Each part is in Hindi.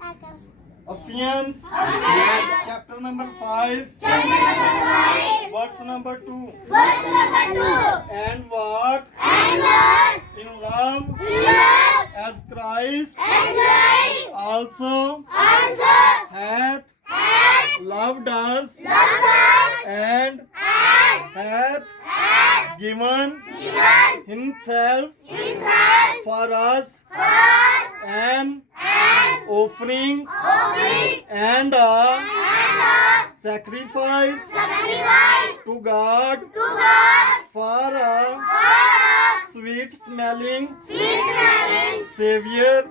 Ephesians chapter number 5 verse number 2. And walk in love as Christ also hath loved us and hath given himself for us an offering and a sacrifice to God for a sweet smelling Savior.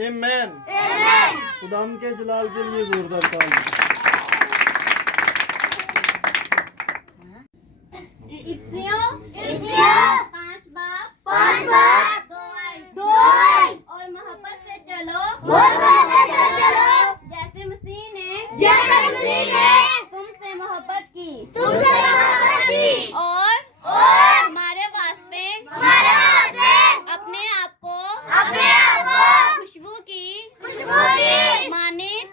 Amen. खुदाम के जलाल के लिए जोरदार ताली। इफ्सियों 5 बाप 2 आयत और मोहब्बत से चलो जैसे मसीह ने तुमसे मोहब्बत की और हमारे वास्ते अपने आप को खुशबू की मानित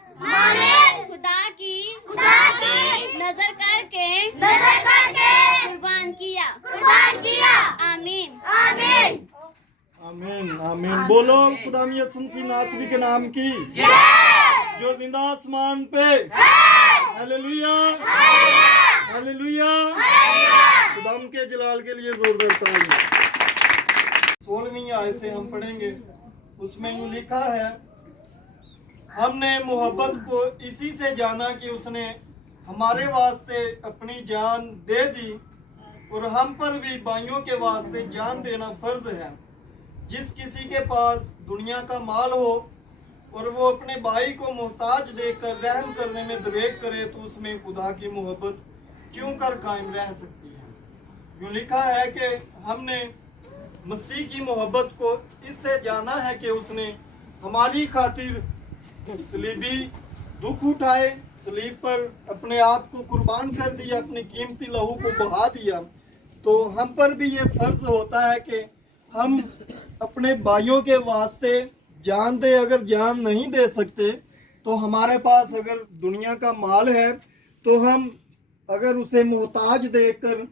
खुदा की नजर करके कुर्बान किया। आमीन। आमीन आमीन। बोलो खुदाम यीशु मसीह नासरी के नाम की जो जिंदा आसमान पे। Hallelujah hallelujah. खुदाम के जलाल के लिए जोरदार ताली। 16वीं आयत से हम पढ़ेंगे। उसमें यूं लिखा है, हमने मोहब्बत को इसी से जाना कि उसने हमारे वास्ते अपनी जान दे दी और हम पर भी भाइयों के वास्ते जान देना फर्ज है। जिस किसी के पास दुनिया का माल हो और वो अपने भाई को मोहताज देखकर रहम करने में दरेक करे तो उसमें खुदा की मोहब्बत क्यों कर कायम रह सकती है। यूं लिखा है कि हमने मसीह की मोहब्बत को इससे जाना है कि उसने हमारी खातिर सलीबी दुख उठाए, सलीब पर अपने आप को कुर्बान कर दिया, अपने कीमती लहू को बहा दिया। तो हम पर भी ये फर्ज होता है कि हम अपने भाइयों के वास्ते जान दे। अगर जान नहीं दे सकते तो हमारे पास अगर दुनिया का माल है तो हम अगर उसे मोहताज देखकर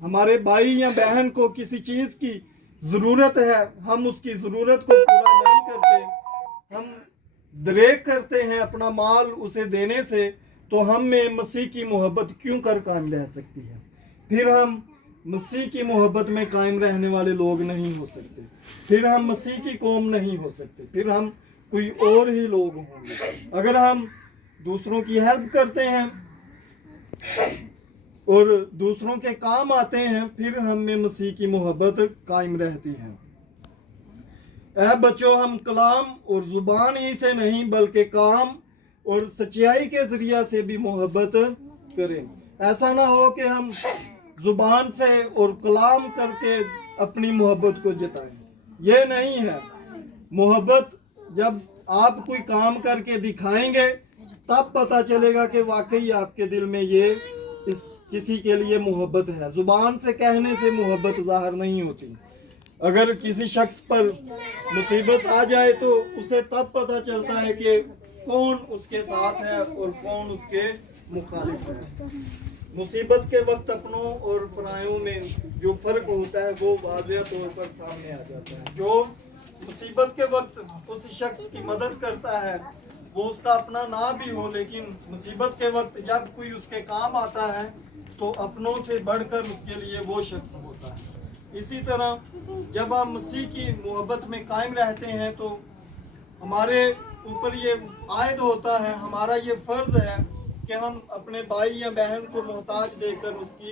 हमारे भाई या बहन को किसी चीज़ की ज़रूरत है, हम उसकी ज़रूरत को पूरा नहीं करते, हम दरेक करते हैं अपना माल उसे देने से, तो हम में मसीह की मोहब्बत क्यों कर कायम रह सकती है। फिर हम मसीह की मोहब्बत में कायम रहने वाले लोग नहीं हो सकते, फिर हम मसीह की कौम नहीं हो सकते, फिर हम कोई और ही लोग होंगे। अगर हम दूसरों की हेल्प करते हैं और दूसरों के काम आते हैं, फिर हम में मसीह की मोहब्बत कायम रहती है। ऐ बच्चों, हम कलाम और जुबान ही से नहीं बल्कि काम और सच्चाई के जरिया से भी मोहब्बत करें। ऐसा ना हो कि हम जुबान से और कलाम करके अपनी मोहब्बत को जताएं। ये नहीं है। मोहब्बत जब आप कोई काम करके दिखाएंगे तब पता चलेगा कि वाकई आपके दिल में ये किसी के लिए मोहब्बत है। जुबान से कहने से मोहब्बत जाहिर नहीं होती। अगर किसी शख्स पर मुसीबत आ जाए तो उसे तब पता चलता है कि कौन उसके साथ है और कौन उसके मुखालिफ है। मुसीबत के वक्त अपनों और परायों में जो फर्क होता है वो वाज़ेह तौर पर सामने आ जाता है। जो मुसीबत के वक्त उस शख्स की मदद करता है वो उसका अपना ना भी हो, लेकिन मुसीबत के वक्त जब कोई उसके काम आता है तो अपनों से बढ़कर उसके लिए वो शख्स होता है। इसी तरह जब हम मसीह की मोहब्बत में कायम रहते हैं तो हमारे ऊपर ये आयद होता है, हमारा ये फ़र्ज़ है कि हम अपने भाई या बहन को मोहताज देकर उसकी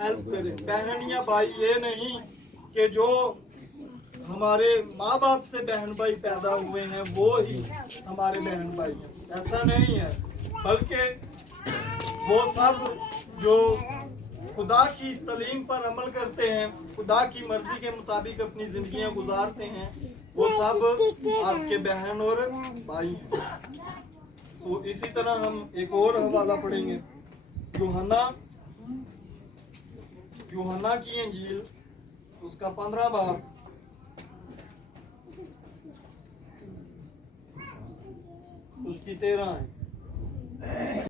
हेल्प करें। बहन या भाई ये नहीं कि जो हमारे माँ बाप से बहन भाई पैदा हुए हैं वो ही हमारे बहन भाई हैं, ऐसा नहीं है। बल्कि वो सब जो खुदा की तालीम पर अमल करते हैं, खुदा की मर्जी के मुताबिक अपनी जिंदगियां गुजारते हैं, वो सब आपके बहन और भाई हैं। इसी तरह हम एक और हवाला पढ़ेंगे, यूहन्ना की इंजील उसका 15 बाब उसकी 13 है।